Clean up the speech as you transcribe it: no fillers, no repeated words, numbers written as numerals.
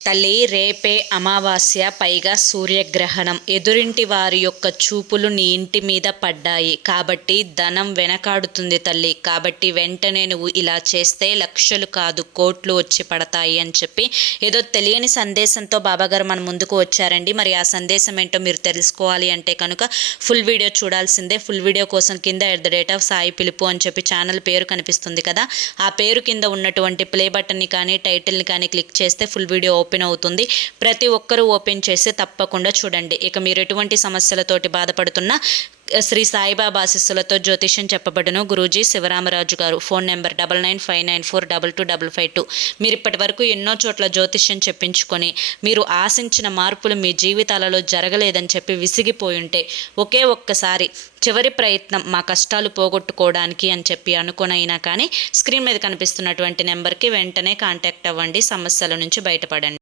తల్లి రేపే అమావాస్య, పైగా సూర్యగ్రహణం. ఎదురింటి వారి యొక్క చూపులు నీ ఇంటి మీద పడ్డాయి కాబట్టి ధనం వెనకాడుతుంది తల్లి. కాబట్టి వెంటనే నువ్వు ఇలా చేస్తే లక్షలు కాదు కోట్లు వచ్చి పడతాయి అని చెప్పి ఏదో తెలియని సందేశంతో బాబాగారు మన ముందుకు వచ్చారండి. మరి ఆ సందేశం ఏంటో మీరు తెలుసుకోవాలి అంటే కనుక ఫుల్ వీడియో చూడాల్సిందే. ఫుల్ వీడియో కోసం కింద @సాయి పిలుపు అని చెప్పి ఛానల్ పేరు కనిపిస్తుంది కదా, ఆ పేరు కింద ఉన్నటువంటి ప్లే బటన్ని కానీ టైటిల్ని కానీ క్లిక్ చేస్తే ఫుల్ వీడియో ఓపెన్ అవుతుంది. ప్రతి ఒక్కరూ ఓపెన్ చేసి తప్పకుండా చూడండి. ఇక మీరు ఎటువంటి సమస్యలతోటి బాధపడుతున్నా శ్రీ సాయిబాబా ఆశీస్సులతో జ్యోతిష్యం చెప్పబడును. గురూజీ శివరామరాజు గారు. Phone number 9959942252. మీరు ఇప్పటి వరకు ఎన్నో చోట్ల జ్యోతిష్యం చెప్పించుకొని మీరు ఆశించిన మార్పులు మీ జీవితాలలో జరగలేదని చెప్పి విసిగిపోయి ఉంటే ఒకే ఒక్కసారి చివరి ప్రయత్నం మా కష్టాలు పోగొట్టుకోవడానికి అని చెప్పి అనుకునైనా కానీ స్క్రీన్ మీద కనిపిస్తున్నటువంటి నెంబర్కి వెంటనే కాంటాక్ట్ అవ్వండి. సమస్యల నుంచి బయటపడండి.